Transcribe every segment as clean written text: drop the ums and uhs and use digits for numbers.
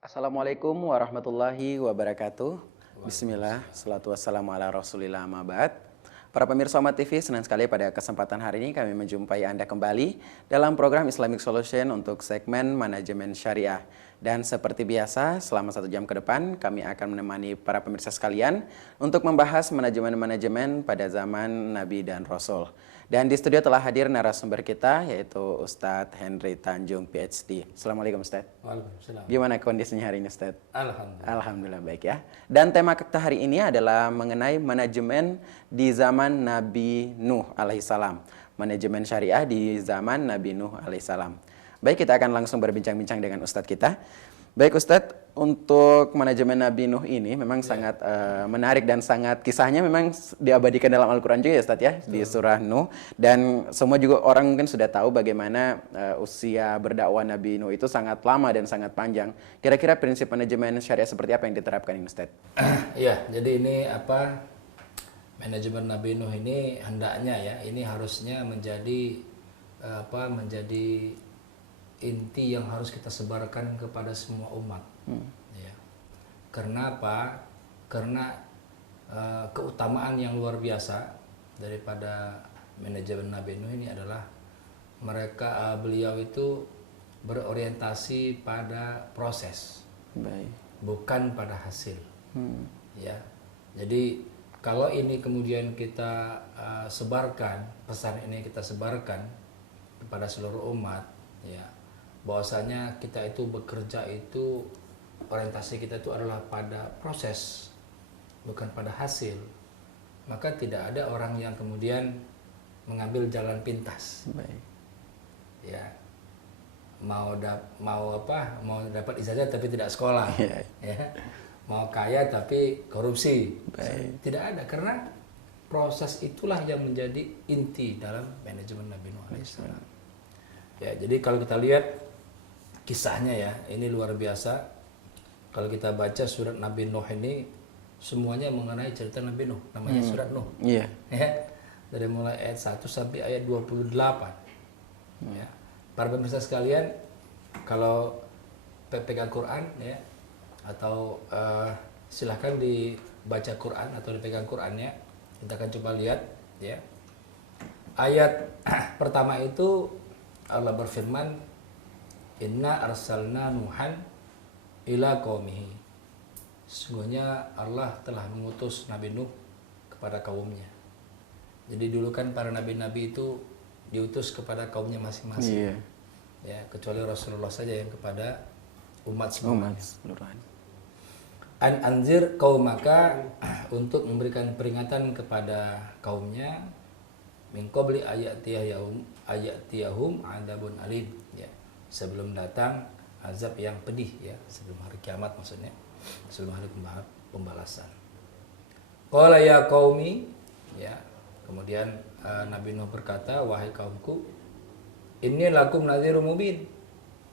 Assalamualaikum warahmatullahi wabarakatuh. Bismillah, salatu wassalamu ala rasulillah ma ba'd. Para pemirsa Umat TV, senang sekali pada kesempatan hari ini kami menjumpai Anda kembali dalam program Islamic Solution untuk segmen Manajemen Syariah. Dan seperti biasa, selama 1 jam ke depan kami akan menemani para pemirsa sekalian untuk membahas manajemen-manajemen pada zaman Nabi dan Rasul. Dan di studio telah hadir narasumber kita, yaitu Ustadz Henry Tanjung, PhD. Assalamualaikum Ustadz. Waalaikumsalam. Gimana kondisinya hari ini Ustadz? Alhamdulillah. Alhamdulillah baik ya. Dan tema kita hari ini adalah mengenai manajemen di zaman Nabi Nuh alaihissalam. Manajemen syariah di zaman Nabi Nuh alaihissalam. Baik, kita akan langsung berbincang-bincang dengan Ustadz kita. Baik Ustadz, untuk manajemen Nabi Nuh ini memang sangat menarik dan sangat kisahnya memang diabadikan dalam Al-Quran juga ya Ustadz ya, di surah Nuh. Dan semua juga orang mungkin sudah tahu bagaimana usia berdakwah Nabi Nuh itu sangat lama dan sangat panjang. Kira-kira prinsip manajemen syariah seperti apa yang diterapkan ini Ustadz? Iya, jadi ini manajemen Nabi Nuh ini hendaknya ya, ini harusnya menjadi menjadi inti yang harus kita sebarkan kepada semua umat. Ya. Karena apa? Karena keutamaan yang luar biasa daripada manajemen Nabi Nuh ini adalah beliau itu berorientasi pada proses, Baik. bukan pada hasil. Ya, jadi kalau ini kemudian kita sebarkan, pesan ini kita sebarkan kepada seluruh umat, ya, bahwasanya kita itu bekerja itu orientasi kita itu adalah pada proses, bukan pada hasil, maka tidak ada orang yang kemudian mengambil jalan pintas. Baik. Ya, mau dapat ijazah tapi tidak sekolah. Ya, mau kaya tapi korupsi. Baik. Tidak ada, karena proses itulah yang menjadi inti dalam manajemen Nabi Nuh alaihissalam. Ya, jadi kalau kita lihat kisahnya ya, ini luar biasa. Kalau kita baca surat Nabi Nuh ini semuanya mengenai cerita Nabi Nuh, namanya surat Nuh. Iya. Ya, dari mulai ayat 1 sampai ayat 28. Ya. Para pemirsa sekalian, kalau pegang Quran ya, atau silahkan dibaca Quran atau dipegang Qurannya, kita akan coba lihat ya. Ayat pertama itu Allah berfirman, Inna arsalna Nuhan ila qaumihi. Sesungguhnya Allah telah mengutus Nabi Nuh kepada kaumnya. Jadi dulu kan para nabi-nabi itu diutus kepada kaumnya masing-masing. Iya. Ya, kecuali Rasulullah saja yang kepada umat semuanya. An anzir qaumaka, untuk memberikan peringatan kepada kaumnya, min qabli ayatiyahum adabun alim, ya, sebelum datang azab yang pedih, ya, sebelum hari kiamat maksudnya, sebelum hari pembalasan. Qala ya qaumi, ya, kemudian Nabi Nuh berkata, wahai kaumku, inni lakum nadhirum mubin,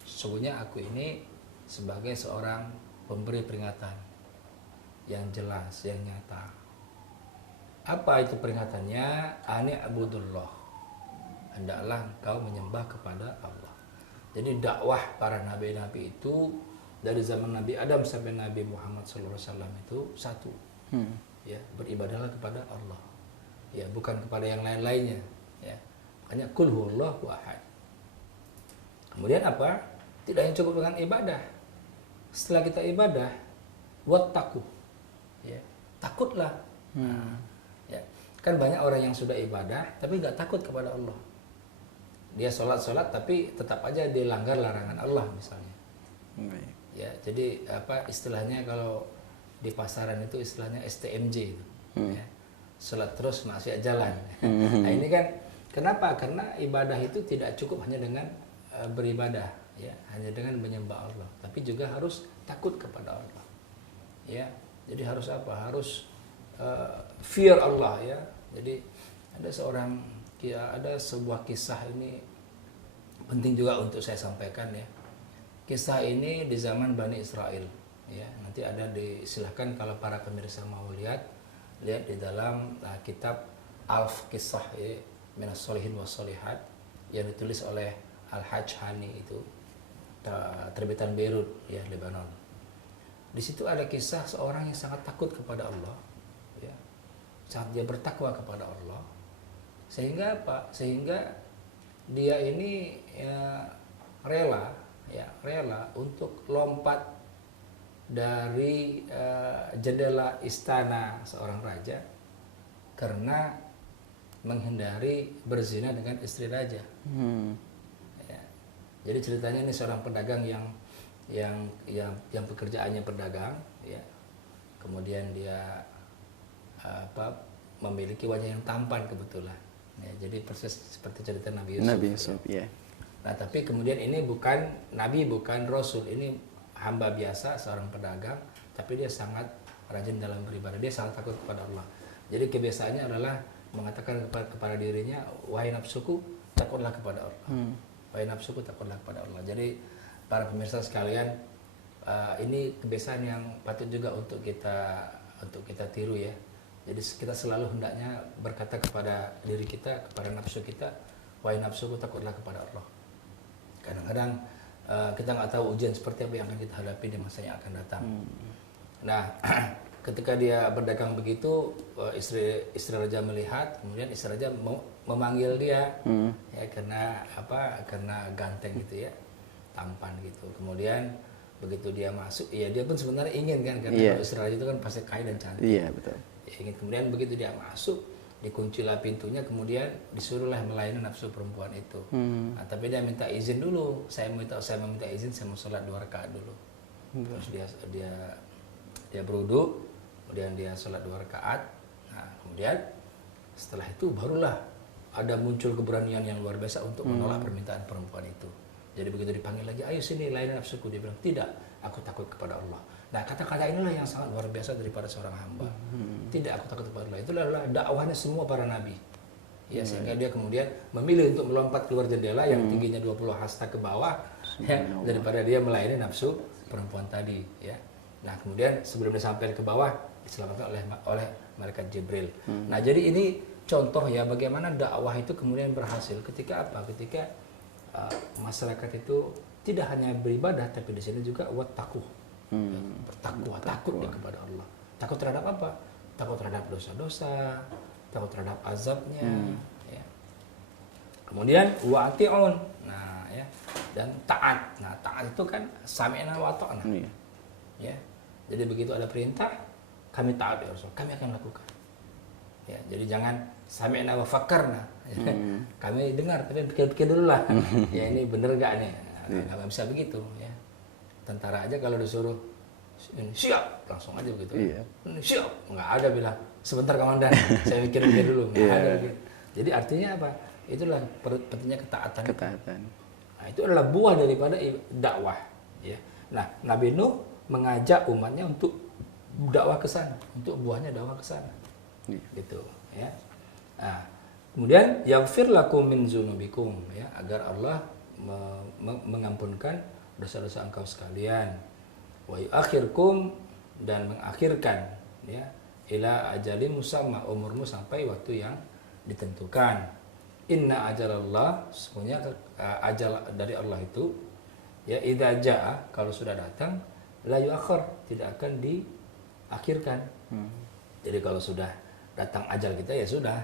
sesungguhnya aku ini sebagai seorang pemberi peringatan yang jelas, yang nyata. Apa itu peringatannya? Ani abudullah, hendaklah engkau menyembah kepada Allah. Jadi dakwah para nabi-nabi itu dari zaman Nabi Adam sampai Nabi Muhammad SAW itu satu, ya, beribadahlah kepada Allah, ya, bukan kepada yang lain-lainnya, ya. Makanya qul huwallahu ahad. Kemudian apa? Tidak yang cukup dengan ibadah. Setelah kita ibadah, wattaqu, ya, takutlah. Ya, kan banyak orang yang sudah ibadah tapi nggak takut kepada Allah. Dia sholat tapi tetap aja dilanggar larangan Allah misalnya. Baik. Ya, jadi istilahnya kalau di pasaran itu istilahnya STMJ itu. Ya, sholat terus maksiat jalan. Nah ini kan kenapa? Karena ibadah itu tidak cukup hanya dengan beribadah, ya, hanya dengan menyembah Allah, tapi juga harus takut kepada Allah. Ya, jadi harus apa? Harus fear Allah, ya. Jadi ada sebuah kisah ini penting juga untuk saya sampaikan ya. Kisah ini di zaman Bani Israel, ya. Nanti silahkan kalau para pemirsa mau lihat di dalam kitab Al-Kisah, ya, Minas Solihin wa Solihat, yang ditulis oleh Al-Hajj Hani, itu terbitan Beirut, ya, Lebanon. Di situ ada kisah seorang yang sangat takut kepada Allah, ya. Saat dia bertakwa kepada Allah, sehingga apa? Sehingga dia ini ya, rela untuk lompat dari jendela istana seorang raja karena menghindari berzina dengan istri raja. Ya. Jadi ceritanya ini seorang pedagang yang pekerjaannya berdagang, ya. Kemudian dia memiliki wajah yang tampan kebetulan. Ya, jadi persis seperti cerita Nabi Yusuf. Nabi Yusuf, ya. Nah, tapi kemudian ini bukan nabi, bukan rasul, ini hamba biasa, seorang pedagang, tapi dia sangat rajin dalam beribadah. Dia sangat takut kepada Allah. Jadi kebiasaannya adalah mengatakan kepada dirinya, wahai nafsuku, takutlah kepada Allah. Wahai nafsuku, takutlah kepada Allah. Jadi para pemirsa sekalian, ini kebiasaan yang patut juga untuk kita tiru, ya. Jadi kita selalu hendaknya berkata kepada diri kita, kepada nafsu kita, wahai nafsuku, takutlah kepada Allah. Kadang-kadang kita nggak tahu ujian seperti apa yang akan kita hadapi di masa yang akan datang. Nah, ketika dia berdagang begitu, istri raja melihat, kemudian istri raja memanggil dia, ya, karena ganteng gitu, ya, tampan gitu. Kemudian begitu dia masuk, ya dia pun sebenarnya ingin kan, karena kalau istri raja itu kan pasti kaya dan cantik. Iya, betul. Ya, ingin. Kemudian begitu dia masuk, dikuncilah pintunya, kemudian disuruhlah melayani nafsu perempuan itu. Nah, tapi dia minta izin dulu, saya meminta izin, saya mau sholat 2 rakaat dulu. Terus dia berwudu, kemudian dia sholat 2 rakaat. Nah, kemudian setelah itu barulah ada muncul keberanian yang luar biasa untuk menolak permintaan perempuan itu. Jadi begitu dipanggil lagi, ayo sini layani nafsuku, dia bilang, tidak, aku takut kepada Allah. Nah, kata-kata inilah yang sangat luar biasa daripada seorang hamba. Tidak, aku takut kepada Allah. Itulah dakwahnya semua para nabi. Ya, sehingga dia kemudian memilih untuk melompat keluar jendela yang tingginya 20 hasta ke bawah, ya, daripada dia melayani nafsu perempuan tadi, ya. Nah, kemudian sebelum dia sampai ke bawah, diselamatkan oleh malaikat Jibril. Nah, jadi ini contoh, ya, bagaimana dakwah itu kemudian berhasil ketika apa? Ketika masyarakat itu tidak hanya beribadah, tapi di sini juga wattaqu. Bertakwa, takut dia kepada Allah. Takut terhadap apa? Takut terhadap dosa-dosa, takut terhadap azabnya, ya. Kemudian wa'ti'un. Nah, ya, dan taat. Nah, taat itu kan sami'na wa ata'na. Ya. Jadi begitu ada perintah, kami taat ya Rasul, kami akan lakukan. Ya, jadi jangan sami'na wa fakkarna. Ya. Kami dengar, tapi pikir-pikir dulu lah. Ya, ini bener gak nih? Nggak bisa begitu, ya. Tentara aja kalau disuruh siap, langsung aja begitu. Siap, nggak ada bilang sebentar komandan, saya mikir-mikir dulu. Nggak ada gitu. Jadi artinya apa? Itulah pentingnya ketaatan. Nah, itu adalah buah daripada dakwah, ya. Nah, Nabi Nuh mengajak umatnya untuk dakwah ke sana, untuk buahnya dakwah ke sana, gitu, ya. Nah, kemudian yaghfir lakum min dzunubikum, ya, agar Allah mengampunkan dosa-dosa engkau sekalian, wa yuakhirkum, dan mengakhirkan, ya, ila ajalin musamma, umurmu sampai waktu yang ditentukan. Inna ajalallah, semuanya ajal dari Allah itu, ya, idza jaa, kalau sudah datang, la yuakhir, tidak akan diakhirkan. Jadi kalau sudah datang ajal kita, ya sudah,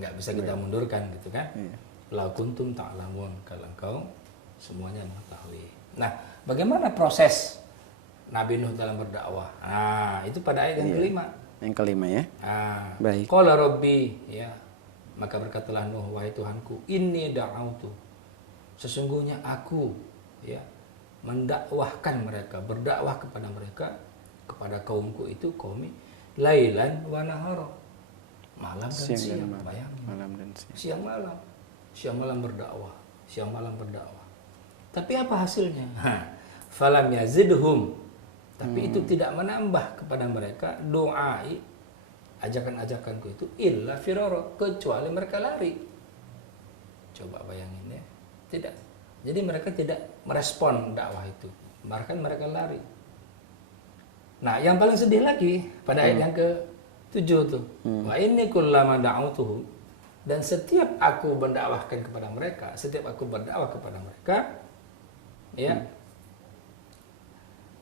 nggak bisa kita mundurkan, gitu kan. La kuntum ta'lamun, kalau engkau semuanya mengetahui. Nah, bagaimana proses Nabi Nuh dalam berdakwah? Nah, itu pada ayat yang kelima. Yang kelima, ya. Nah, Baik. Qala Rabbi, ya, maka berkatalah Nuh, wahai Tuhanku, inni da'autu, sesungguhnya aku, ya, mendakwahkan mereka, berdakwah kepada mereka, kepada kaumku itu, kaumi, lailan wa nahara, malam dan siang. Bayangin. Malam dan siang. Siang malam berdakwah, siang malam berdakwah. Tapi apa hasilnya? Falam yazidhum, tapi itu tidak menambah kepada mereka doai, ajakan-ajakanku itu, illa firara, kecuali mereka lari. Coba bayangin, ya. Tidak. Jadi mereka tidak merespon dakwah itu, bahkan mereka lari. Nah, yang paling sedih lagi pada ayat yang ke-7 tuh. Wa inni kullama da'utuhum, dan setiap aku mendakwahkan kepada mereka, setiap aku berdakwah kepada mereka, ya,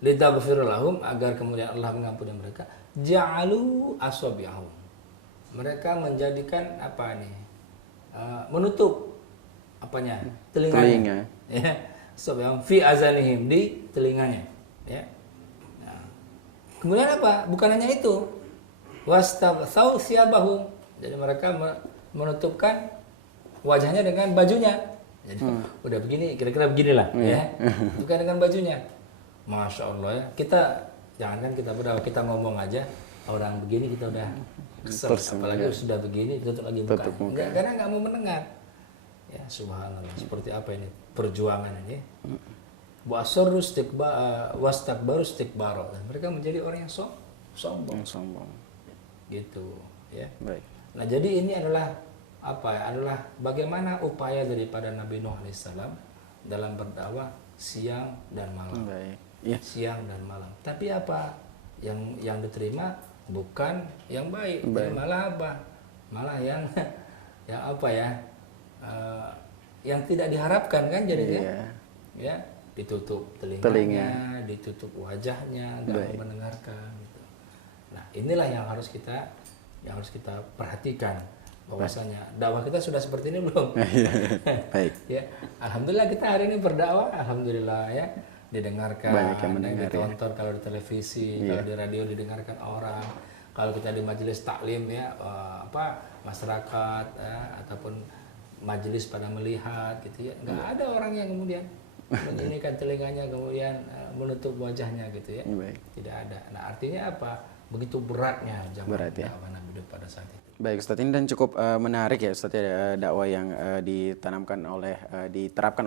litaghfir lahum, agar kemudian Allah mengampuni mereka, ja'alu asabi'ahum, mereka menjadikan apa nih, menutup apanya, telinganya, ya, asabi'ahum fi azanihim, di telinganya, ya. Nah, kemudian apa, bukan hanya itu, wastabsau siyabahum, jadi mereka menutupkan wajahnya dengan bajunya. Jadi udah begini, kira-kira beginilah, ya, bukan dengan bajunya. Masya Allah ya, kita jangankan kita berdakwah, kita ngomong aja orang begini kita udah kesel, apalagi sudah begini tutup lagi bukan, enggak, karena nggak mau mendengar. Ya subhanallah, seperti apa ini perjuangan ini. Wasarru wastakbaru istikbaro, dan mereka menjadi orang yang sombong. Gitu, ya. Baik. Nah jadi ini adalah apa ya? Adalah bagaimana upaya daripada Nabi Nuh alaihissalam dalam berdakwah siang dan malam. Baik. Ya. Siang dan malam. Tapi apa yang diterima bukan yang baik, jadi malah apa? Malah yang yang apa ya? Yang tidak diharapkan kan jadinya. Ya, ditutup telinganya, ditutup wajahnya, nggak mau mendengarkan gitu. Nah, inilah yang harus kita perhatikan, bahwasanya dakwah kita sudah seperti ini belum? Baik. Ya, alhamdulillah kita hari ini berdakwah, alhamdulillah ya, didengarkan, ditonton, kalau di televisi, kalau di radio didengarkan orang, kalau kita di majelis taklim ya, masyarakat ya, ataupun majelis pada melihat gitu ya, nggak ada orang yang kemudian menjadikan telinganya kemudian menutup wajahnya gitu ya. Tidak ada. Nah, artinya apa? Begitu beratnya zaman dakwah Nabi pada saat itu. Baik Ustadz, ini dan cukup menarik ya Ustadz ya, dakwah yang diterapkan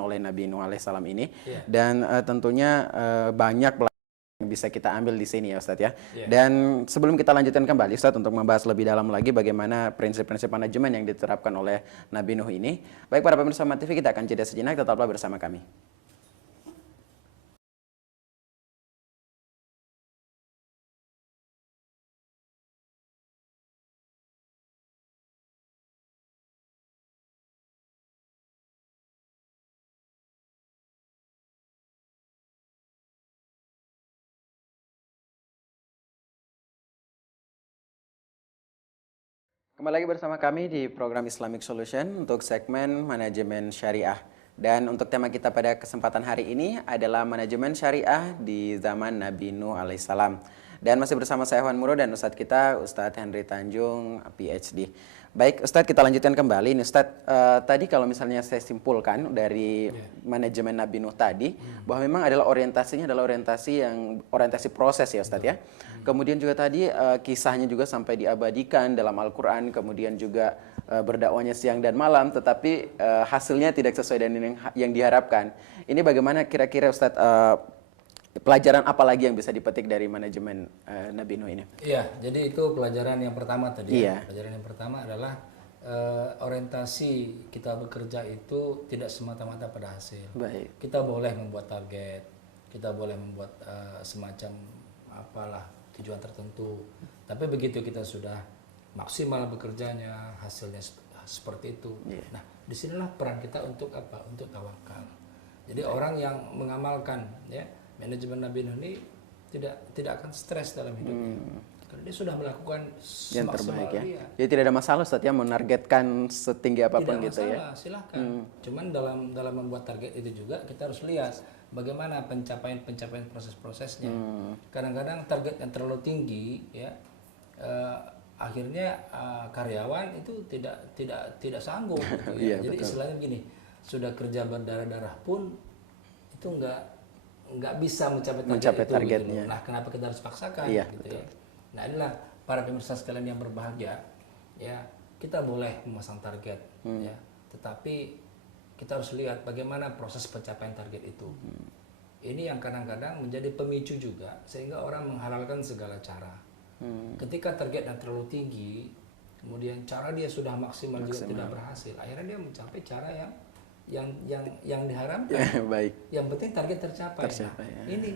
oleh Nabi Nuh alaihissalam ini. Dan tentunya banyak pelajaran yang bisa kita ambil di sini ya Ustadz ya. Dan sebelum kita lanjutkan kembali Ustadz untuk membahas lebih dalam lagi bagaimana prinsip-prinsip manajemen yang diterapkan oleh Nabi Nuh ini. Baik para pemirsa Mat TV, kita akan jeda sejenak, tetaplah bersama kami. Kembali lagi bersama kami di program Islamic Solution untuk segmen manajemen syariah. Dan untuk tema kita pada kesempatan hari ini adalah manajemen syariah di zaman Nabi Nuh alaihissalam. Dan masih bersama saya Wan Muro dan Ustadz kita, Ustadz Henry Tanjung, PhD. Baik Ustadz, kita lanjutkan kembali. Nih Ustadz, tadi kalau misalnya saya simpulkan dari manajemen Nabi Nuh tadi, bahwa memang adalah orientasinya adalah orientasi proses ya Ustadz ya. Kemudian juga tadi kisahnya juga sampai diabadikan dalam Al-Quran, kemudian juga berdakwahnya siang dan malam, tetapi hasilnya tidak sesuai dengan yang diharapkan. Ini bagaimana kira-kira Ustadz, pelajaran apa lagi yang bisa dipetik dari manajemen Nabi Nuh ini? Iya, jadi itu pelajaran yang pertama tadi. Pelajaran yang pertama adalah orientasi kita bekerja itu tidak semata-mata pada hasil. Baik. Kita boleh membuat target, kita boleh membuat semacam apalah tujuan tertentu. Tapi begitu kita sudah maksimal bekerjanya, hasilnya seperti itu. Nah, disinilah peran kita untuk apa? Untuk tawakal. Jadi orang yang mengamalkan ya manajemen Nabi Nuh ini tidak akan stres dalam hidupnya. Karena dia sudah melakukan yang terbaik ya. Jadi tidak ada masalah Ustaz ya menargetkan setinggi apapun tidak gitu masalah, ya. Silahkan. Cuman dalam membuat target itu juga kita harus lihat bagaimana pencapaian proses-prosesnya. Kadang-kadang target yang terlalu tinggi ya akhirnya karyawan itu tidak sanggup gitu ya. Jadi istilahnya begini, sudah kerja berdarah-darah pun itu nggak bisa mencapai targetnya. Gitu. Nah, kenapa kita harus paksakan gitu ya. Nah, inilah para pemirsa sekalian yang berbahagia ya, kita boleh memasang target ya, tetapi kita harus lihat bagaimana proses pencapaian target itu. Ini yang kadang-kadang menjadi pemicu juga sehingga orang menghalalkan segala cara. Ketika target yang terlalu tinggi, kemudian cara dia sudah maksimal juga tidak berhasil, akhirnya dia mencapai cara yang diharapkan. Baik. Yang penting target tercapai. Nah, ini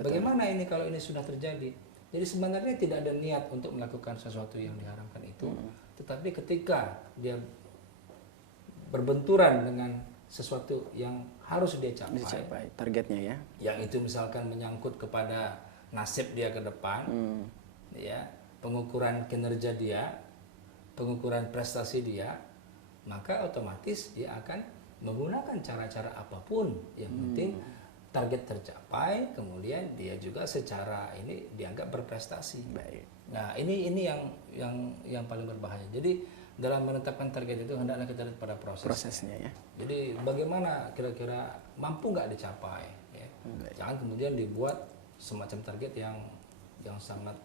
bagaimana ini kalau ini sudah terjadi? Jadi sebenarnya tidak ada niat untuk melakukan sesuatu yang diharapkan itu, tetapi ketika dia berbenturan dengan sesuatu yang harus dia capai, Dicapai targetnya ya. yang itu misalkan menyangkut kepada nasib dia ke depan, ya, pengukuran kinerja dia, pengukuran prestasi dia, maka otomatis dia akan menggunakan cara-cara apapun, yang penting target tercapai, kemudian dia juga secara ini dianggap berprestasi. Baik. Nah, ini yang paling berbahaya. Jadi dalam menetapkan target itu hendaklah kita lihat pada Prosesnya ya. Jadi bagaimana kira-kira mampu nggak dicapai, ya. Jangan kemudian dibuat semacam target yang sangat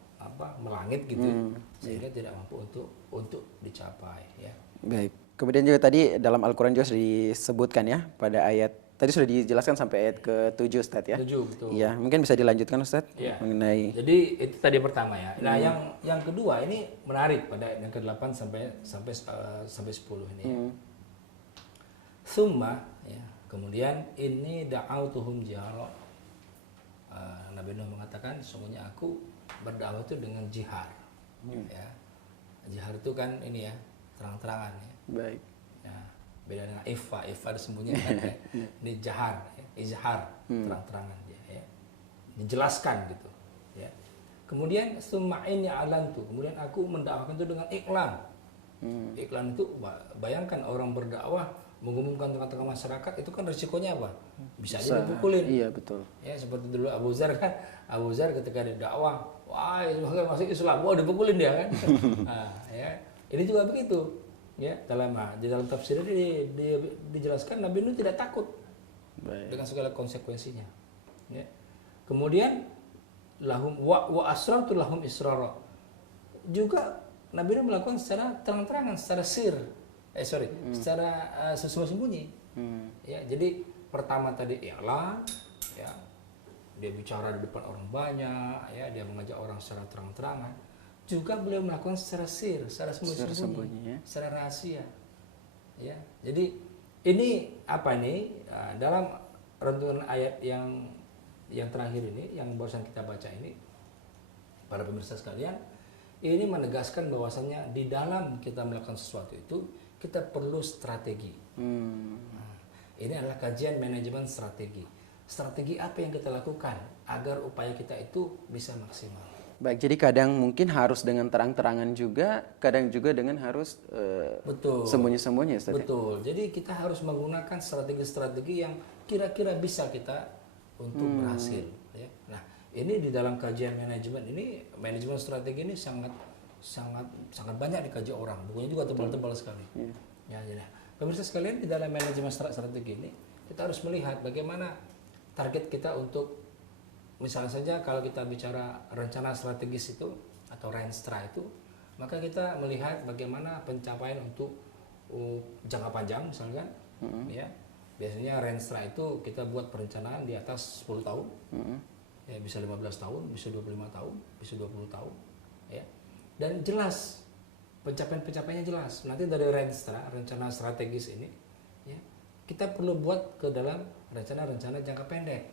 melangit gitu, sehingga tidak mampu untuk dicapai, ya. Baik. Kemudian juga tadi dalam Al-Quran juga sudah disebutkan ya pada ayat tadi sudah dijelaskan sampai ayat ke-7 Ustaz ya. 7, betul. Iya, mungkin bisa dilanjutkan Ustaz Ya. mengenai Jadi itu tadi pertama ya. Nah, yang kedua ini menarik pada ayat yang ke-8 sampai 10 ini. Ya. Summa, ya. Kemudian ini da'autuhum jihara. Nabi Nuh mengatakan sungguhnya aku berdakwah itu dengan jihar. Ya. Jihar itu kan ini ya, terang-terangan ya. baik. Ya, beda dengan ifa disembunyikan ya. Ini jahar, ya. Izhar, terang-terangan dia ya. Dijelaskan gitu ya. Kemudian suma'in ya'lantu, kemudian aku mendakwakan itu dengan iklan. Iklan itu bayangkan orang berdakwah mengumumkan tengah-tengah masyarakat, itu kan risikonya apa? Bisa aja dipukulin. Iya, betul. Ya, seperti dulu Abu Zar kan, Abu Zar ketika didakwah, wah masuk Islam, wah dipukulin dia kan. Nah, ya. Ini juga begitu. Ya, di dalam tafsir ini dijelaskan Nabi Nuh tidak takut dengan segala konsekuensinya. Ya. Kemudian lahum wa asrartu lahum israra. Juga Nabi Nuh melakukan secara terang-terangan, secara secara sembunyi. Ya, jadi pertama tadi iklan, ya. Dia bicara di depan orang banyak, ya, dia mengajak orang secara terang-terangan. Juga beliau melakukan secara secara sembunyi, secara rahasia. Ya, jadi ini apa nih dalam renungan ayat yang terakhir ini, yang barusan kita baca ini, para pemirsa sekalian, ini menegaskan bahwasannya di dalam kita melakukan sesuatu itu kita perlu strategi. Nah, ini adalah kajian manajemen strategi. Strategi apa yang kita lakukan agar upaya kita itu bisa maksimal. Baik, jadi kadang mungkin harus dengan terang-terangan juga, kadang juga dengan harus Betul. Sembunyi-sembunyi Ustaz. Betul. Jadi kita harus menggunakan strategi-strategi yang kira-kira bisa kita untuk berhasil. Ya. Nah, ini di dalam kajian manajemen ini, manajemen strategi ini sangat banyak dikaji orang. Bukunya juga tebal-tebal sekali. Ya, jadi pemirsa sekalian, di dalam manajemen strategi ini kita harus melihat bagaimana target kita untuk, misalnya saja kalau kita bicara rencana strategis itu atau Renstra itu, maka kita melihat bagaimana pencapaian untuk jangka panjang misalkan, ya. Biasanya Renstra itu kita buat perencanaan di atas 10 tahun, ya, bisa 15 tahun, bisa 25 tahun, bisa 20 tahun, ya. Dan jelas, pencapaian-pencapaiannya jelas. Nanti dari Renstra, rencana strategis ini, ya, kita perlu buat ke dalam rencana-rencana jangka pendek.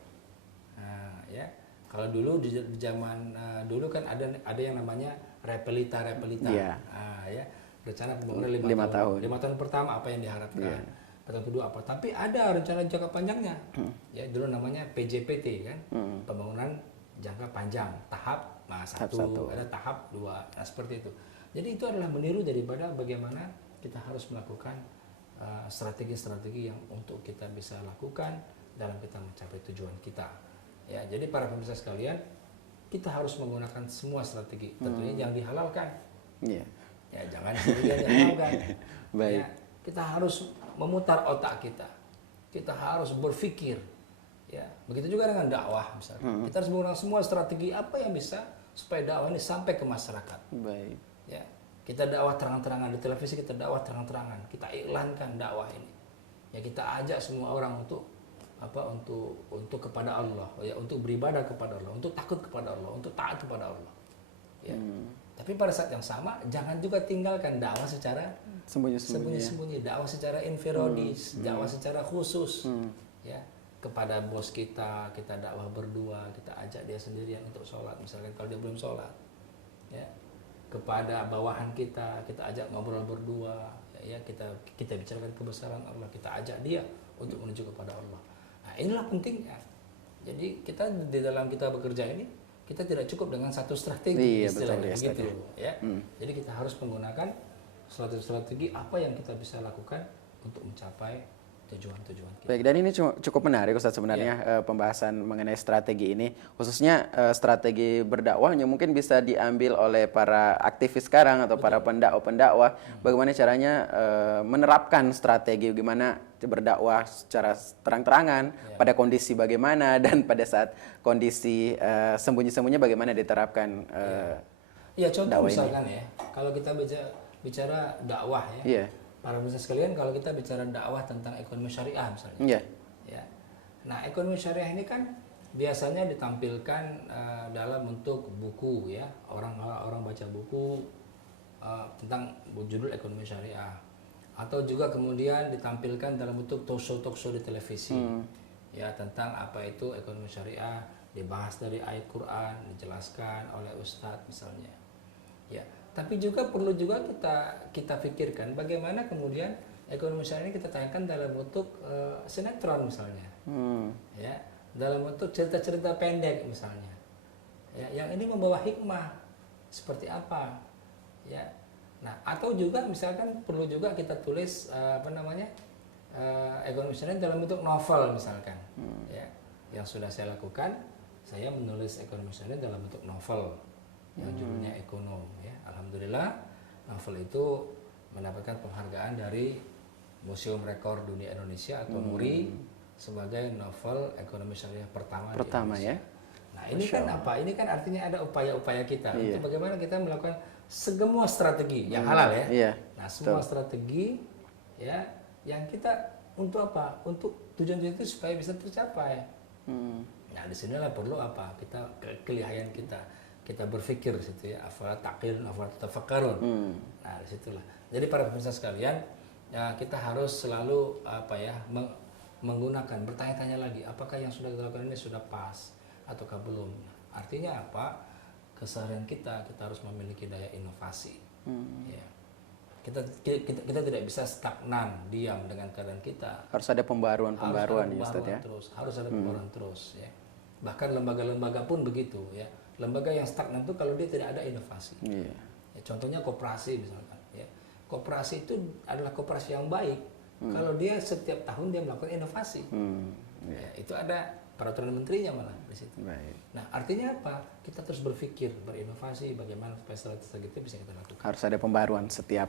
Nah, ya, kalau dulu di zaman dulu kan ada yang namanya repelita. Yeah. Nah, ya, rencana pembangunan 5 tahun. 5 tahun pertama apa yang diharapkan, tahun kedua apa. Tapi ada rencana jangka panjangnya. Ya, dulu namanya PJPT kan, pembangunan jangka panjang, tahap 1, ada tahap 2. Nah, seperti itu. Jadi itu adalah meniru daripada bagaimana kita harus melakukan strategi-strategi yang untuk kita bisa lakukan dalam kita mencapai tujuan kita. Ya, jadi para pemirsa sekalian, kita harus menggunakan semua strategi, tentunya yang dihalalkan. Iya. Ya, jangan kemudian dihalalkan. Baik. Ya, kita harus memutar otak kita. Kita harus berpikir. Ya, begitu juga dengan dakwah misalnya. Kita harus menggunakan semua strategi apa yang bisa supaya dakwah ini sampai ke masyarakat. Baik. Ya, kita dakwah terang-terangan di televisi, kita dakwah terang-terangan, kita iklankan dakwah ini. Ya, kita ajak semua orang untuk kepada Allah, ya, untuk beribadah kepada Allah, untuk takut kepada Allah, untuk taat kepada Allah. Ya. Tapi pada saat yang sama jangan juga tinggalkan dakwah secara sembunyi-sembunyi, dakwah secara infirodis, dakwah secara khusus. Ya, kepada bos kita dakwah berdua, kita ajak dia sendirian untuk sholat, misalkan kalau dia belum sholat. Ya. Kepada bawahan kita ajak ngobrol berdua. Ya. ya kita bicarakan kebesaran Allah, kita ajak dia untuk menuju kepada Allah. Nah, inilah pentingnya. Jadi kita di dalam kita bekerja ini kita tidak cukup dengan satu strategi, Iya, betul istilahnya ya, begitu ya. Jadi kita harus menggunakan strategi apa yang kita bisa lakukan untuk mencapai tujuan-tujuan kita. Baik, dan ini cukup menarik Ustadz sebenarnya pembahasan mengenai strategi ini, khususnya strategi berdakwah yang mungkin bisa diambil oleh para aktivis sekarang atau para pendakwah. Bagaimana caranya menerapkan strategi, gimana berdakwah secara terang-terangan pada kondisi bagaimana, dan pada saat kondisi sembunyi-sembunyi bagaimana diterapkan. Ya, contoh dakwah misalkan ya, kalau kita bicara dakwah ya. Iya. Para pemirsa sekalian, kalau kita bicara dakwah tentang ekonomi syariah misalnya, Iya. ya. Nah, ekonomi syariah ini kan biasanya ditampilkan dalam bentuk buku ya, orang baca buku tentang judul ekonomi syariah, atau juga kemudian ditampilkan dalam bentuk talk show di televisi, ya, tentang apa itu ekonomi syariah, dibahas dari ayat Quran, dijelaskan oleh ustadz misalnya, ya. Tapi juga perlu juga kita pikirkan bagaimana kemudian ekonomi syariah ini kita tayangkan dalam bentuk sinetron misalnya, ya, dalam bentuk cerita-cerita pendek misalnya, ya, yang ini membawa hikmah seperti apa, ya. Nah, atau juga misalkan perlu juga kita tulis ekonomi syariah dalam bentuk novel misalkan, ya, yang sudah saya lakukan, saya menulis ekonomi syariah dalam bentuk novel yang judulnya Ekonom, ya. Alhamdulillah novel itu mendapatkan penghargaan dari Museum Rekor Dunia Indonesia atau MURI sebagai novel ekonomi syariah pertama di Indonesia. Ya. Nah, ini kan apa? Ini kan artinya ada upaya-upaya kita untuk bagaimana kita melakukan semua strategi yang halal ya. Iya. Nah, semua strategi ya yang kita untuk apa? Untuk tujuan itu supaya bisa tercapai. Nah, disinilah perlu apa? Kita kelihayan kita berpikir di situ ya, afala taqilun afala tatafakkarun. Nah, disitulah. Jadi para pemirsa sekalian, ya, kita harus selalu menggunakan, bertanya-tanya lagi, apakah yang sudah kita lakukan ini sudah pas ataukah belum. Artinya apa? Keseharian kita harus memiliki daya inovasi. Ya. Kita tidak bisa stagnan, diam dengan keadaan kita. Harus ada pembaruan ya, Ustaz ya. Harus ada pembaruan terus ya. Bahkan lembaga-lembaga pun begitu ya. Lembaga yang stagnan itu kalau dia tidak ada inovasi. Ya, contohnya koperasi misalkan. Ya. Koperasi itu adalah koperasi yang baik kalau dia setiap tahun dia melakukan inovasi. Ya, itu ada peraturan menterinya malah di situ. Baik. Nah, artinya apa? Kita terus berpikir, berinovasi bagaimana supaya strategi itu bisa kita lakukan. Harus ada pembaruan setiap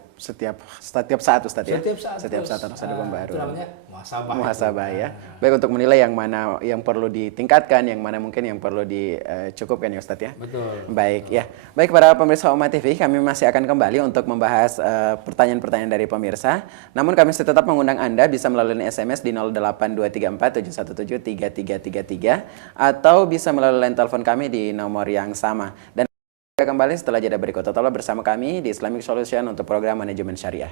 saat, Ustaz ya. Setiap saat harus ada pembaruan. Itu namanya muhasabah. Muhasabah ya. Baik, untuk menilai yang mana yang perlu ditingkatkan, yang mana mungkin yang perlu dicukupkan ya, Ustaz ya. Betul. Baik ya. Baik, para pemirsa Umat TV, kami masih akan kembali untuk membahas pertanyaan-pertanyaan dari pemirsa. Namun kami tetap mengundang Anda bisa melalui SMS di 08234717333 atau bisa melalui line telepon kami di nomor yang sama. Dan kembali setelah jeda berikut. Tetaplah bersama kami di Islamic Solution untuk program Manajemen Syariah.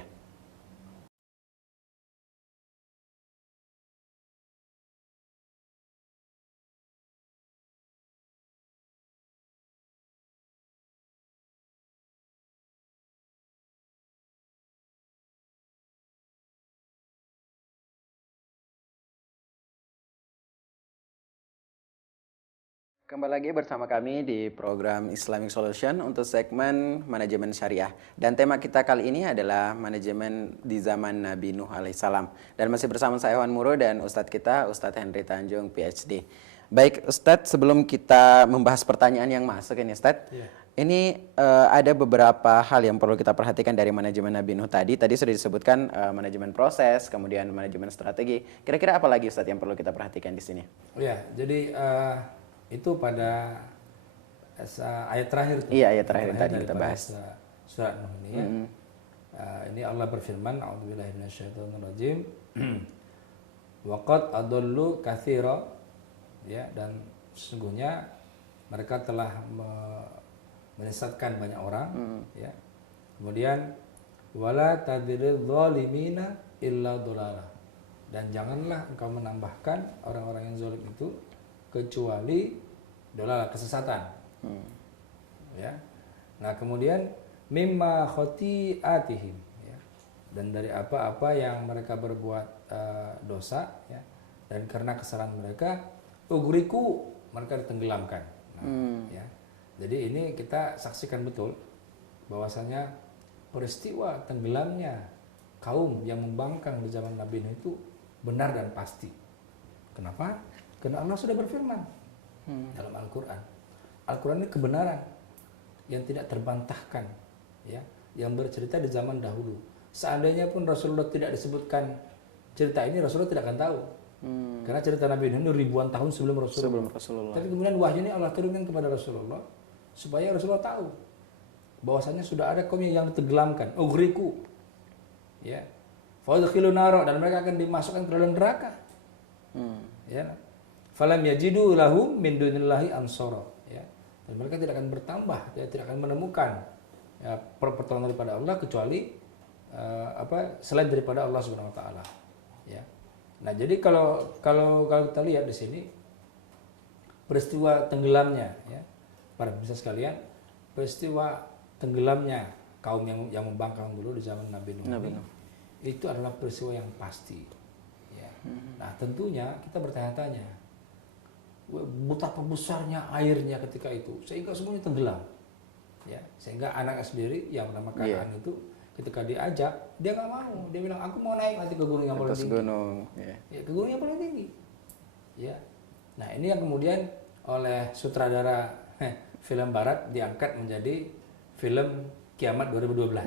Kembali lagi bersama kami di program Islamic Solution untuk segmen Manajemen Syariah. Dan tema kita kali ini adalah manajemen di zaman Nabi Nuh alaihissalam. Dan masih bersama saya Wan Muro dan Ustadz kita, Ustadz Henry Tanjung, PhD. Baik Ustadz, sebelum kita membahas pertanyaan yang masuk ini Ustadz, ini ada beberapa hal yang perlu kita perhatikan dari manajemen Nabi Nuh tadi. Tadi sudah disebutkan manajemen proses, kemudian manajemen strategi. Kira-kira apa lagi Ustadz yang perlu kita perhatikan di sini? Ya, jadi itu pada ayat terakhir. Iya, ayat terakhir yang tadi kita bahas. Surat Nuh ini ya. Ini Allah berfirman, a'udzubillahi minasyaitonirrajim. Wa qad adallu katsira, ya, dan sesungguhnya mereka telah menyesatkan banyak orang, ya. Kemudian wala tadril zalimina illa dolala. Dan janganlah engkau menambahkan orang-orang yang zalim itu kecuali dolala, kesesatan. Ya. Nah, kemudian mimma khati'atihim, ya. dan dari apa-apa yang mereka berbuat dosa, ya, dan karena kesalahan mereka, ugriku, mereka ditenggelamkan. Nah, ya. Jadi ini kita saksikan betul bahwasanya peristiwa tenggelamnya kaum yang membangkang di zaman Nabi Nuh itu benar dan pasti. Kenapa? Karena Allah sudah berfirman dalam Al-Quran. Al-Quran ini kebenaran yang tidak terbantahkan, ya, yang bercerita di zaman dahulu. Seandainya pun Rasulullah tidak disebutkan cerita ini, Rasulullah tidak akan tahu. Karena cerita Nabi Nuh ribuan tahun sebelum Rasulullah. Tapi kemudian wahyu ini Allah turunkan kepada Rasulullah supaya Rasulullah tahu bahwasanya sudah ada kaum yang ditenggelamkan, ugriku, ya, fadkhilun nar, dan mereka akan dimasukkan ke dalam neraka. Ya, falam yajidu lahum min dunillahi ansara, ya, dan mereka tidak akan bertambah, ya, tidak akan menemukan, ya, pertolongan daripada Allah kecuali selain daripada Allah Subhanahu wa taala, ya. Nah, jadi kalau kita lihat di sini peristiwa tenggelamnya, ya, para pemirsa sekalian, peristiwa tenggelamnya kaum yang membangkang dulu di zaman Nabi Nuh itu adalah peristiwa yang pasti, ya. Nah, tentunya kita bertanya-tanya betapa besarnya airnya ketika itu sehingga semuanya tenggelam, ya, sehingga anaknya sendiri yang bernama Kanaan itu ketika diajak dia nggak mau, dia bilang aku mau naik nanti ke gunung yang paling tinggi, ya, ke gunung yang paling tinggi, ya. Nah, ini yang kemudian oleh sutradara film Barat diangkat menjadi film Kiamat 2012. Nah,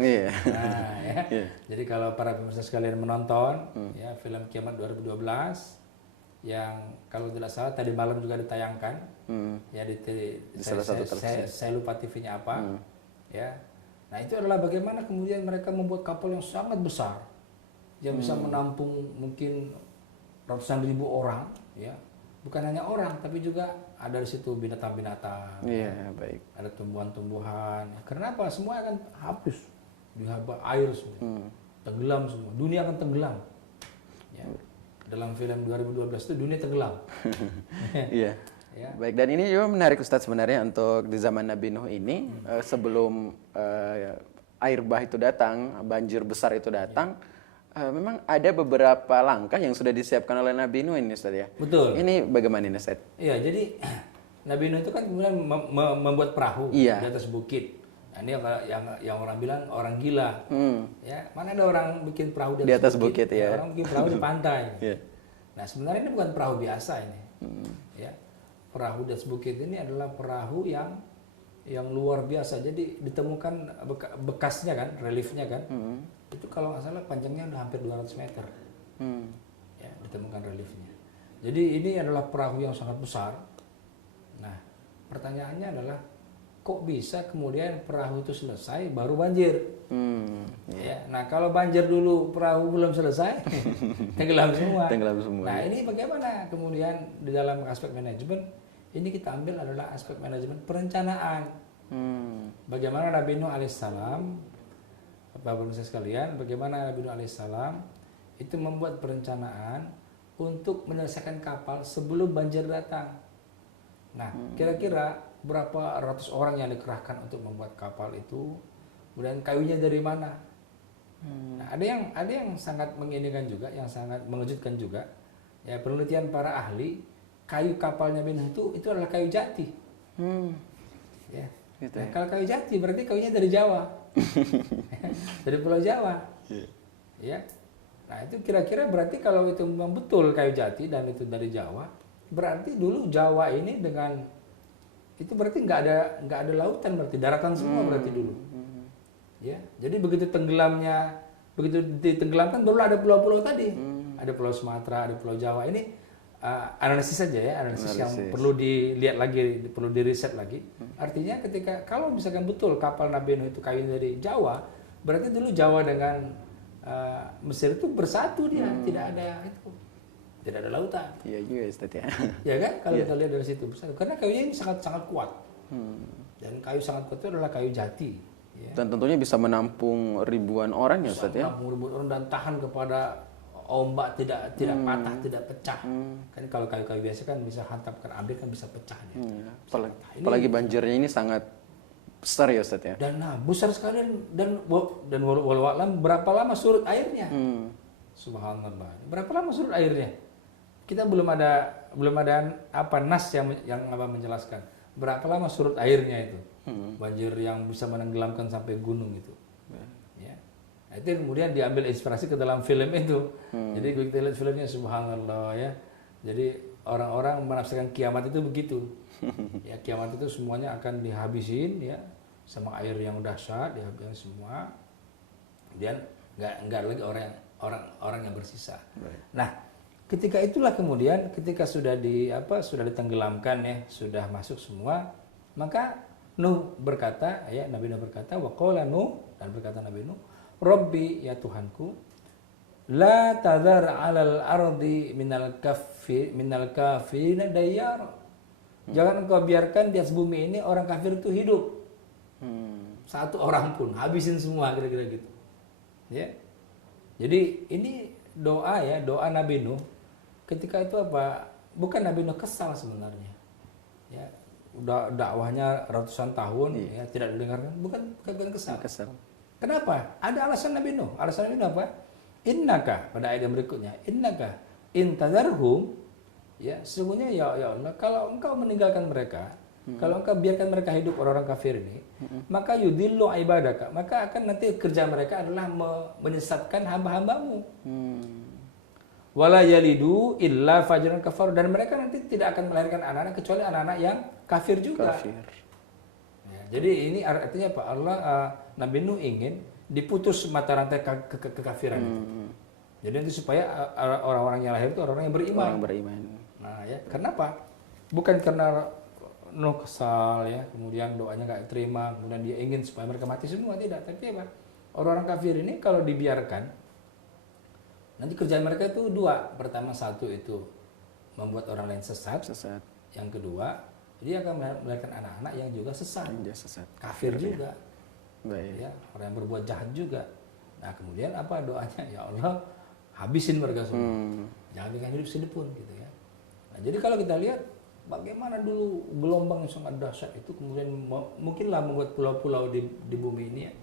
ya. Jadi kalau para pemirsa sekalian menonton, ya, film Kiamat 2012 yang kalau tidak salah tadi malam juga ditayangkan, ya, saya lupa TV-nya apa, ya. Nah, itu adalah bagaimana kemudian mereka membuat kapal yang sangat besar yang bisa menampung mungkin ratusan ribu orang, ya. Bukan hanya orang, tapi juga ada di situ binatang-binatang, baik. ada tumbuhan-tumbuhan. Karena apa? Semua akan habis di air semua, tenggelam semua. Dunia akan tenggelam. Ya. Dalam film 2012 itu dunia tenggelam. Iya. Ya. Baik, dan ini juga menarik Ustadz sebenarnya untuk di zaman Nabi Nuh ini sebelum air bah itu datang, banjir besar itu datang. Memang ada beberapa langkah yang sudah disiapkan oleh Nabi Nuh ini, Ustaz, ya? Betul. Ini bagaimana ini, Ustaz? Iya, jadi Nabi Nuh itu kan kemudian membuat perahu di atas bukit. Nah, ini yang orang bilang orang gila. Ya, mana ada orang bikin perahu di atas bukit, ya? Orang bikin perahu di pantai. Nah, sebenarnya ini bukan perahu biasa ini. Ya, perahu di atas bukit ini adalah perahu yang luar biasa. Jadi ditemukan bekasnya kan, reliefnya kan. Itu kalau nggak salah panjangnya udah hampir 200 meter. Ya, ditemukan reliefnya. Jadi ini adalah perahu yang sangat besar. Nah, pertanyaannya adalah kok bisa kemudian perahu itu selesai baru banjir? Ya, nah kalau banjir dulu perahu belum selesai, tenggelam semua. Nah, ini bagaimana kemudian di dalam aspek manajemen ini kita ambil adalah aspek manajemen perencanaan. Bagaimana Nabi Nuh alaihissalam, Bapak Ibu sekalian, bagaimana Nabi Nuh alaihissalam itu membuat perencanaan untuk menyelesaikan kapal sebelum banjir datang. Nah, kira-kira berapa ratus orang yang dikerahkan untuk membuat kapal itu, kemudian kayunya dari mana? Nah, ada yang sangat menginikan juga, yang sangat mengejutkan juga. Ya, penelitian para ahli, kayu kapalnya Nabi Nuh itu adalah kayu jati. Ya. Gitu, nah, kalau kayu jati berarti kayunya dari Jawa. Dari Pulau Jawa. Ya. Nah, itu kira-kira berarti kalau itu memang betul kayu jati dan itu dari Jawa, berarti dulu Jawa ini dengan itu berarti nggak ada lautan, berarti daratan semua berarti dulu. Ya. Jadi begitu ditenggelamkan baru ada pulau-pulau tadi. Ada Pulau Sumatera, ada Pulau Jawa. Ini analisis saja ya, analisis yang perlu dilihat lagi, perlu diriset lagi. Artinya ketika kalau misalkan betul kapal Nabi Nuh itu kayu dari Jawa, berarti dulu Jawa dengan Mesir itu bersatu dia, tidak ada lautan. Iya juga Ustaz ya. Ya kan kalau kita lihat dari situ bersatu, karena kayunya ini sangat kuat. Dan kayu sangat kuat itu adalah kayu jati. Ya. Dan tentunya bisa menampung ribuan orang ya Ustaz ya. Menampung ribuan orang dan tahan kepada ombak, tidak patah, tidak pecah. Kan kalau kayu-kayu biasa kan bisa hantam, kan ambil kan bisa pecah dia. Apalagi banjirnya ini sangat Besar ya Ustaz ya. Dan besar sekali dan walau alam berapa lama surut airnya? Subhanallah. Berapa lama surut airnya? Kita belum ada apa nas yang apa menjelaskan berapa lama surut airnya itu. Banjir yang bisa menenggelamkan sampai gunung itu. Ya. Nah, itu kemudian diambil inspirasi ke dalam film itu. Jadi kita lihat filmnya subhanallah ya. Jadi orang-orang menafsirkan kiamat itu begitu. Ya, kiamat itu semuanya akan dihabisin ya sama air yang dahsyat, dihabisin semua. Dan nggak lagi orang yang bersisa. Nah, ketika itulah kemudian ketika sudah ditenggelamkan ya, sudah masuk semua, maka Nuh berkata, ya Nabi Nuh berkata, wa qala Nuh, dan berkata Nabi Nuh, Rabbi ya Tuhanku, la tadhar 'alal ardi minal kafirina dayyara. Jangan engkau biarkan di atas bumi ini orang kafir itu hidup. Satu orang pun, habisin semua kira-kira gitu. Ya. Jadi ini doa ya, doa Nabi Nuh. Ketika itu apa? Bukan Nabi Nuh kesal sebenarnya. Ya, udah dakwahnya ratusan tahun ya tidak didengarkan, bukan kesal. Kenapa? Ada alasan Nabi Nuh. Alasan Nabi Nuh apa? Innaka, pada ayat yang berikutnya, innaka intadarhum, ya sesungguhnya ya Allah, kalau engkau meninggalkan mereka, kalau engkau biarkan mereka hidup orang-orang kafir ini, maka yudillu ibadaka, maka akan nanti kerja mereka adalah menyesatkan hamba-hambamu. Wala yalidu illa fajran kafar, dan mereka nanti tidak akan melahirkan anak-anak kecuali anak-anak yang kafir juga. Ya, jadi ini artinya apa? Allah Nabi Nuh ingin diputus mata rantai kekafiran itu. Jadi nanti supaya orang-orang yang lahir itu orang-orang yang beriman. Orang beriman. Nah, ya, kenapa? Bukan karena Nuh kesal ya, kemudian doanya nggak terima, kemudian dia ingin supaya mereka mati semua, tidak. Tapi apa? Orang-orang kafir ini kalau dibiarkan, nanti kerjaan mereka itu dua. Pertama, satu itu membuat orang lain sesat. Yang kedua, dia akan melahirkan anak-anak yang juga sesat. Kafir juga. Ya, orang yang berbuat jahat juga. Nah, kemudian apa doanya? Ya Allah, habisin mereka semua. Jangan biarkan hidup sedepun gitu ya. Nah, jadi kalau kita lihat bagaimana dulu gelombang yang sangat dahsyat itu kemudian mungkinlah membuat pulau-pulau di bumi ini ya.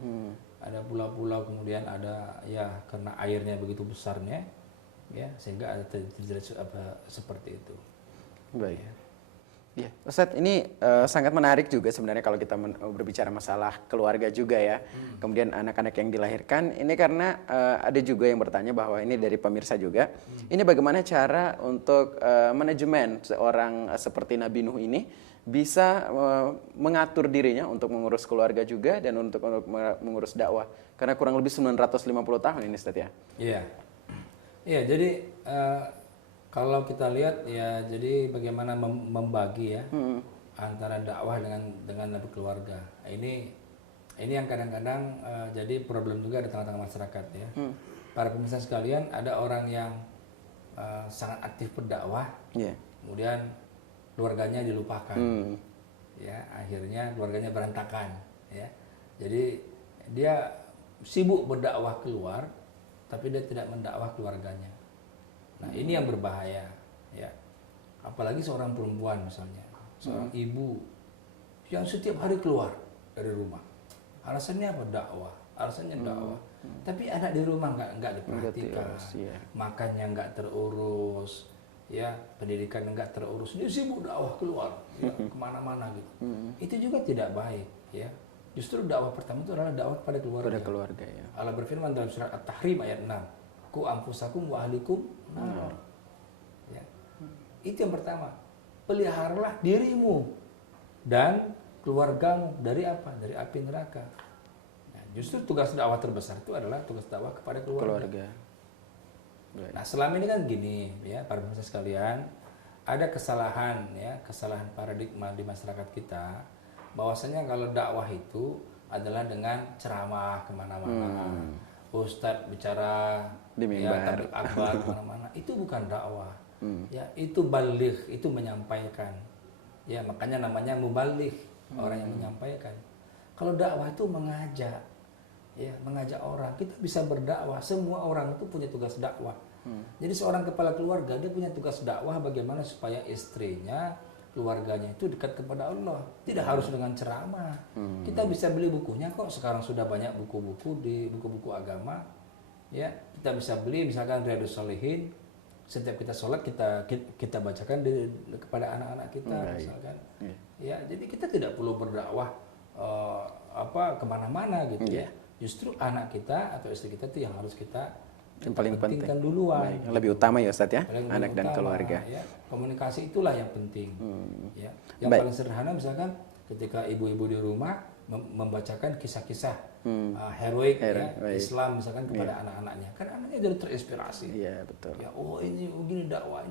Ada pulau-pulau, kemudian ada ya karena airnya begitu besarnya ya sehingga ada terjadi seperti itu. Baik. Ya, Ustadz, ini sangat menarik juga sebenarnya kalau kita berbicara masalah keluarga juga ya. Kemudian anak-anak yang dilahirkan ini karena ada juga yang bertanya bahwa ini dari pemirsa juga. Ini bagaimana cara untuk manajemen seorang seperti Nabi Nuh ini bisa mengatur dirinya untuk mengurus keluarga juga dan untuk mengurus dakwah. Karena kurang lebih 950 tahun ini Ustadz ya. Iya. Iya, jadi kalau kita lihat ya, jadi bagaimana membagi ya antara dakwah dengan keluarga. Ini yang kadang-kadang jadi problem juga di tengah-tengah masyarakat ya. Para pemirsa sekalian, ada orang yang sangat aktif berdakwah, kemudian keluarganya dilupakan, ya akhirnya keluarganya berantakan, ya. Jadi dia sibuk berdakwah keluar, tapi dia tidak mendakwah keluarganya. Nah, ini yang berbahaya, ya. Apalagi seorang perempuan misalnya, seorang ibu yang setiap hari keluar dari rumah. Alasannya apa? Dakwah. Alasannya dakwah. Tapi anak di rumah nggak diperhatikan, makannya nggak terurus, ya pendidikan nggak terurus. Dia sibuk dakwah keluar, ya, kemana-mana gitu. Itu juga tidak baik, ya. Justru dakwah pertama itu adalah dakwah pada keluarga. Pada keluarga, ya. Allah berfirman dalam surat At-Tahrim ayat 6. Ku anfusakum wa ahlikum nar. Ya. Itu yang pertama. Peliharalah dirimu dan keluargamu dari apa? Dari api neraka. Nah, justru tugas dakwah terbesar itu adalah tugas dakwah kepada keluarga. Nah, selama ini kan gini ya, para pemirsa sekalian, ada kesalahan ya, kesalahan paradigma di masyarakat kita, bahwasanya kalau dakwah itu adalah dengan ceramah kemana-mana. Ustadz bicara di mimbar, ya, akbar kemana-mana, itu bukan dakwah, ya itu baligh, itu menyampaikan, ya makanya namanya mubaligh, orang yang menyampaikan. Kalau dakwah itu mengajak, ya mengajak orang, kita bisa berdakwah, semua orang itu punya tugas dakwah. Jadi seorang kepala keluarga dia punya tugas dakwah bagaimana supaya istrinya, keluarganya itu dekat kepada Allah. Tidak harus dengan ceramah. Kita bisa beli bukunya kok. Sekarang sudah banyak buku-buku di buku-buku agama. Ya, kita bisa beli misalkan Riyadhus Shalihin. Setiap kita sholat kita bacakan kepada anak-anak kita misalkan. Ya, jadi kita tidak perlu berdakwah kemana-mana gitu ya. Justru anak kita atau istri kita itu yang harus kita yang paling penting duluan. Baik. Lebih utama ya Ustadz ya, Paling anak dan utama, keluarga. Ya. Komunikasi itulah yang penting. Ya. Yang paling sederhana misalkan ketika ibu-ibu di rumah membacakan kisah-kisah heroik ya, Islam misalkan kepada anak-anaknya, kan anaknya jadi terinspirasi. Iya betul. Ya, oh ini dakwah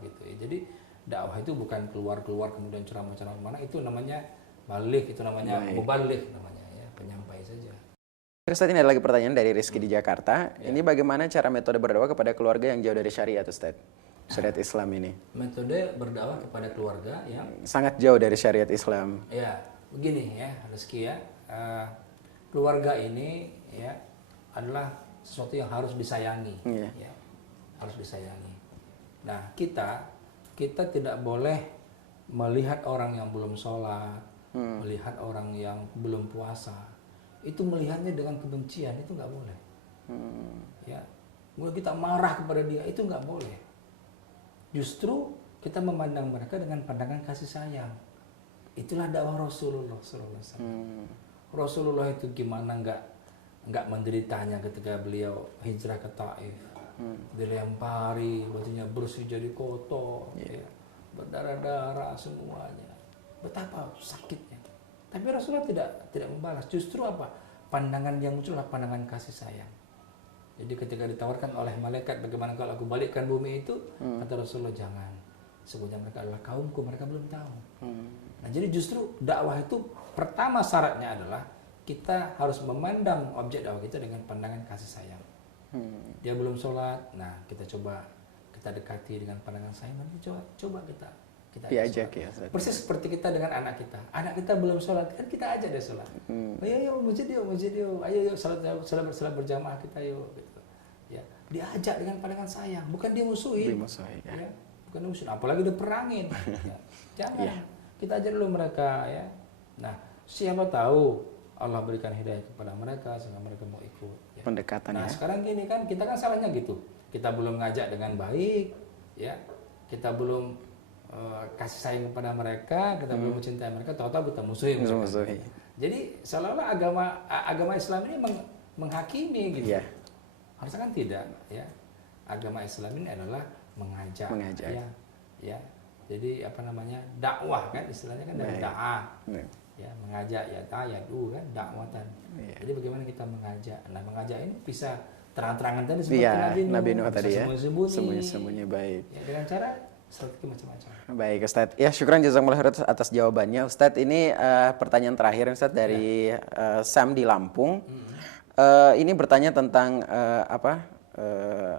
gitu. Ya. Jadi dakwah itu bukan keluar kemudian ceramah-ceramah mana, itu namanya balik, itu namanya mubalik namanya ya, penyampai saja. Ustadz, ini ada lagi pertanyaan dari Rizky di Jakarta. Ini bagaimana cara metode berdakwah kepada keluarga yang jauh dari syariat, Ustadz? Syariat Islam ini. Metode berdakwah kepada keluarga yang sangat jauh dari syariat Islam. Ya, begini ya, Rizky ya. Keluarga ini ya adalah sesuatu yang harus disayangi. Ya, harus disayangi. Nah, kita tidak boleh melihat orang yang belum sholat, melihat orang yang belum puasa, itu melihatnya dengan kebencian, itu nggak boleh. Ya, mulai kita marah kepada dia, itu nggak boleh. Justru kita memandang mereka dengan pandangan kasih sayang. Itulah dakwah Rasulullah SAW. Rasulullah itu gimana nggak menderitanya ketika beliau hijrah ke Taif, dilempari, bajunya bersih jadi kotor, ya, berdarah-darah semuanya. Betapa sakitnya. Tapi Rasulullah tidak membalas. Justru apa? Pandangan yang muncul adalah pandangan kasih sayang. Jadi ketika ditawarkan oleh malaikat, bagaimana kalau aku balikkan bumi itu, kata Rasulullah, jangan. Sesungguhnya mereka adalah kaumku, mereka belum tahu. Nah, jadi justru dakwah itu pertama syaratnya adalah kita harus memandang objek dakwah kita dengan pandangan kasih sayang. Dia belum sholat, nah kita dekati dengan pandangan sayang, nanti coba kita diajak ya. Persis seperti kita dengan anak kita. Anak kita belum sholat, kan kita ajak dia sholat. Ayo masjid yuk, ayo sholat berjamaah kita yuk. Gitu. Ya, diajak dengan pandangan sayang, bukan dimusuhin. Ya. Bukan dimusuhin, apalagi diperangin. Ya. Jangan. Kita ajak dulu mereka ya. Nah, siapa tahu Allah berikan hidayah kepada mereka sehingga mereka mau ikut. Ya. Pendekatan. Nah, sekarang gini kan, kita kan salahnya gitu. Kita belum ngajak dengan baik, ya. Kita belum kasih sayang kepada mereka, kita belum mencintai mereka, tahu-tahu kita musuhin. Jadi seolah-olah agama Islam ini menghakimi gitu. Harusnya kan tidak, ya. Agama Islam ini adalah mengajak. Ya. Jadi dakwah kan istilahnya kan dari da'ah. Ya, mengajak ya yadu kan dakwatan. Jadi bagaimana kita mengajak? Nah, mengajak ini bisa terang-terangan tadi seperti Nabi Nuh tadi ya. Sembunyi-sembunyi. Baik. Ya, dengan cara strategi macam-macam. Baik Ustadz, ya syukran jazakumullah khairan atas jawabannya. Ustadz, ini pertanyaan terakhir Ustadz dari Sam di Lampung. Ini bertanya tentang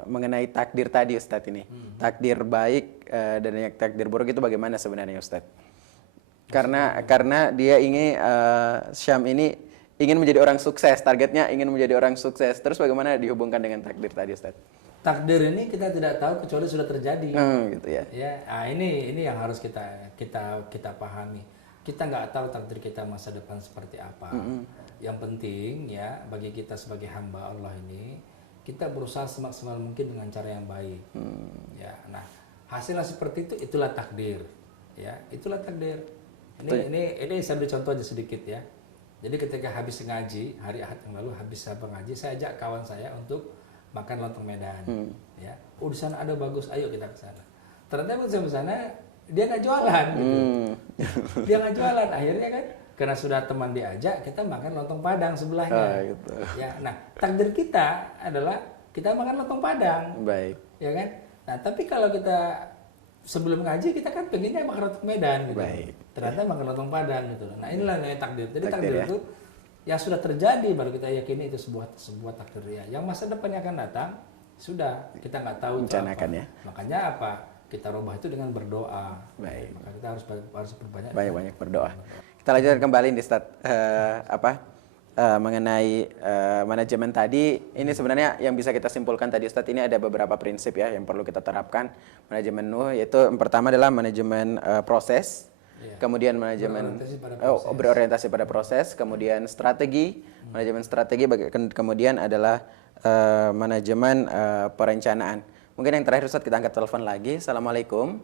mengenai takdir tadi Ustadz ini. Takdir baik dan takdir buruk itu bagaimana sebenarnya Ustadz? Karena dia ingin Syam ini ingin menjadi orang sukses, targetnya ingin menjadi orang sukses. Terus bagaimana dihubungkan dengan takdir tadi Ustadz? Takdir ini kita tidak tahu kecuali sudah terjadi. Gitu ya. Ya, ini yang harus kita pahami. Kita nggak tahu takdir kita masa depan seperti apa. Yang penting ya bagi kita sebagai hamba Allah ini, kita berusaha semaksimal mungkin dengan cara yang baik. Ya, nah hasilnya seperti itu, itulah takdir. Ya, itulah takdir. Ini saya beri contoh aja sedikit ya. Jadi ketika habis ngaji hari Ahad yang lalu, habis saya ngaji, saya ajak kawan saya untuk makan lontong Medan, ya. Di sana ada bagus, ayo kita ke sana. Ternyata waktu ke sana dia nggak jualan, gitu. Dia nggak jualan, akhirnya kan karena sudah teman diajak, kita makan lontong Padang sebelahnya. Gitu. Ya, nah takdir kita adalah kita makan lontong Padang, baik, ya kan. Nah tapi kalau kita sebelum ngaji kita kan pengennya makan lontong Medan, gitu. Baik. Ternyata makan lontong Padang, gitu. Nah inilah takdir. Jadi takdir itu yang sudah terjadi baru kita yakini itu sebuah takdir ya. Yang masa depannya akan datang sudah kita nggak tahu rencanakan ya. Makanya apa? Kita rubah itu dengan berdoa. Baik. Maka kita harus berbanyak banyak berdoa. Kita lanjutkan kembali nih Ustaz. mengenai manajemen tadi, ini sebenarnya yang bisa kita simpulkan tadi Ustadz, ini ada beberapa prinsip ya yang perlu kita terapkan manajemen Nuh, yaitu yang pertama adalah manajemen proses, kemudian manajemen berorientasi pada proses, kemudian strategi, manajemen strategi, kemudian adalah manajemen perencanaan. Mungkin yang terakhir Ustadz, kita angkat telepon lagi. Assalamualaikum.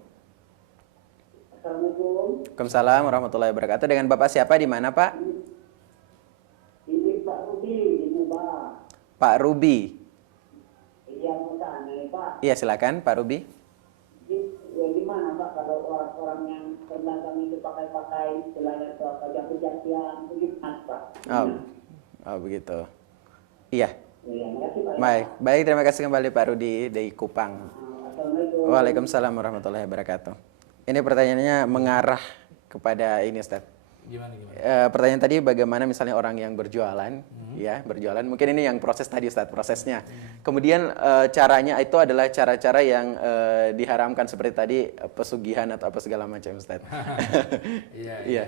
Assalamualaikum. Waalaikumsalam warahmatullahi wabarakatuh. Dengan Bapak siapa, di mana Pak? Ini Pak Rubi, ini Pak. Pak Rubi. Iya, mau tanya Pak. Iya, silakan Pak Rubi. Gimana Pak kalau orang-orang yang pendagang itu pakai istilahnya pajak-pajakian, gimana Pak? Oh begitu. Iya. Iya, makasih Pak. Baik, terima kasih kembali Pak Rudi dari Kupang. Assalamualaikum. Waalaikumsalam warahmatullahi wabarakatuh. Ini pertanyaannya mengarah kepada ini Ustaz. Gimana? Pertanyaan tadi bagaimana misalnya orang yang berjualan, ya berjualan, mungkin ini yang proses tadi Ustaz, prosesnya. Kemudian caranya itu adalah cara-cara yang diharamkan seperti tadi pesugihan atau apa segala macam Ustaz. Iya.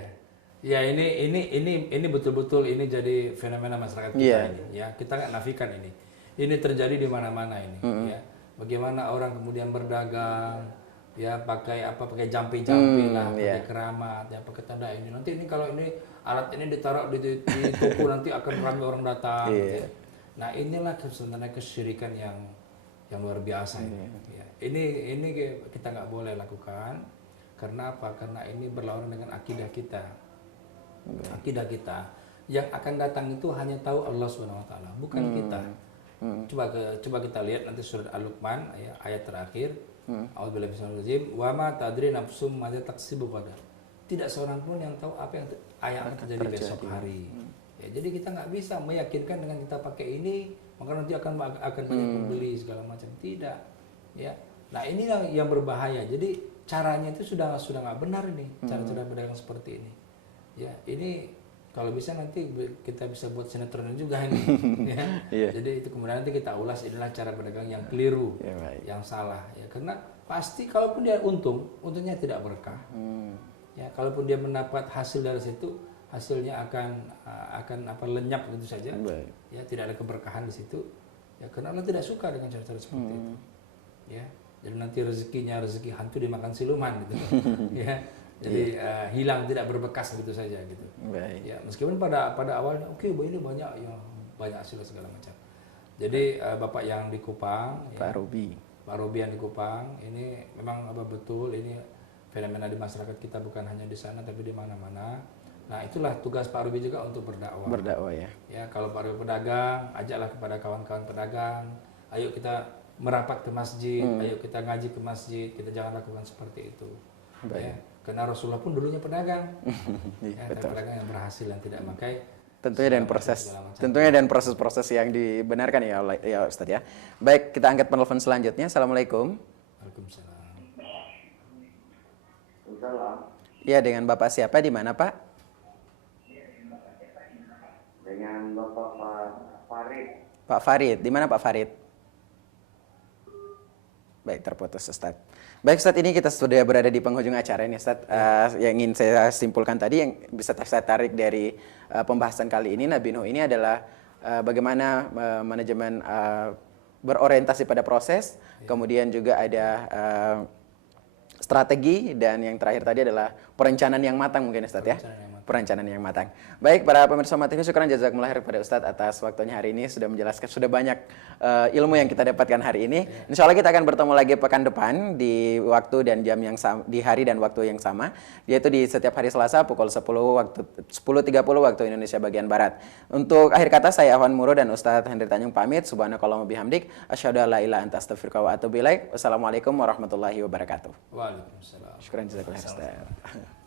Ya ini betul-betul ini jadi fenomena masyarakat kita ini. Ya kita nggak nafikan ini. Ini terjadi di mana-mana ini. Ya bagaimana orang kemudian berdagang. Ya pakai jampi-jampi lah, pakai keramat, ya pakai tanda ini. Nanti ini kalau ini alat ini ditaruh di toko nanti akan ramai orang datang. Ya. Nah inilah sebenarnya kesyirikan yang luar biasa ini. Ya. Ini kita nggak boleh lakukan. Karena apa? Karena ini berlawanan dengan akidah kita. Akidah kita yang akan datang itu hanya tahu Allah SWT, bukan kita. Coba kita lihat nanti surat Al-Luqman ayat terakhir. A'udzubillahi minasyaitonir rajim. Wa ma tadri nafsum madza taksibu ghadan. Tidak seorang pun yang tahu apa yang akan terjadi besok hari. Ya, jadi kita nggak bisa meyakinkan dengan kita pakai ini maka nanti akan banyak pembeli segala macam. Tidak. Ya. Nah, inilah yang berbahaya. Jadi caranya itu sudah nggak benar ini. Cara-cara berdagang seperti ini. Ya, ini kalau bisa nanti kita bisa buat sinetron juga ini. Ya. Jadi itu kemudian nanti kita ulas inilah cara berdagang yang keliru, yang salah. Ya, karena pasti kalaupun dia untungnya tidak berkah. Ya, kalaupun dia mendapat hasil dari situ, hasilnya akan lenyap gitu saja. Ya, tidak ada keberkahan di situ. Ya, karena Allah tidak suka dengan cara-cara seperti itu. Ya, jadi nanti rezeki hantu dimakan siluman gitu. Ya. Jadi hilang, tidak berbekas begitu saja gitu. Ya, meskipun pada awalnya ini banyak hasil segala macam. Jadi Bapak yang di Kupang, Pak Rubi yang di Kupang, ini memang betul ini fenomena di masyarakat kita bukan hanya di sana tapi di mana-mana. Nah, itulah tugas Pak Rubi juga untuk berdakwah. Ya. Ya, kalau Pak Rubi pedagang, ajaklah kepada kawan-kawan pedagang, ayo kita merapat ke masjid, ayo kita ngaji ke masjid, kita jangan lakukan seperti itu. Ya. Karena Rasulullah pun dulunya pedagang, pedagang yang berhasil yang tidak memakai. Tentunya dan proses-proses yang dibenarkan ya Ustaz ya. Baik, kita angkat penelpon selanjutnya. Assalamualaikum. Waalaikumsalam. Ya, dengan Bapak siapa, di mana Pak? Dengan Bapak Farid. Pak Farid, di mana Pak Farid? Baik, terputus Ustaz. Baik Ustaz, ini kita sudah berada di penghujung acara ini Ustaz. Yang ingin saya simpulkan tadi yang bisa saya tarik dari pembahasan kali ini, Nabi Nuh ini adalah bagaimana manajemen berorientasi pada proses, kemudian juga ada strategi, dan yang terakhir tadi adalah perencanaan yang matang mungkin Ustaz ya. Perencanaan yang matang. Baik, para pemirsa Umat TV, syukuran jazakumullah khair kepada Ustadz atas waktunya hari ini, sudah menjelaskan, sudah banyak ilmu yang kita dapatkan hari ini. Insya Allah kita akan bertemu lagi pekan depan di waktu dan jam yang sama, di hari dan waktu yang sama, yaitu di setiap hari Selasa pukul 10.30 waktu Indonesia bagian Barat. Untuk akhir kata, saya Ahwan Muro dan Ustadz Hendri Tanjung pamit. Subhanakallahumma bihamdik, asyhadu an la ilaha anta astaghfiruka wa atubu ilaik. Wassalamualaikum warahmatullahi wabarakatuh. Waalaikumsalam. Syukuran jazakumullah khair Ustadz.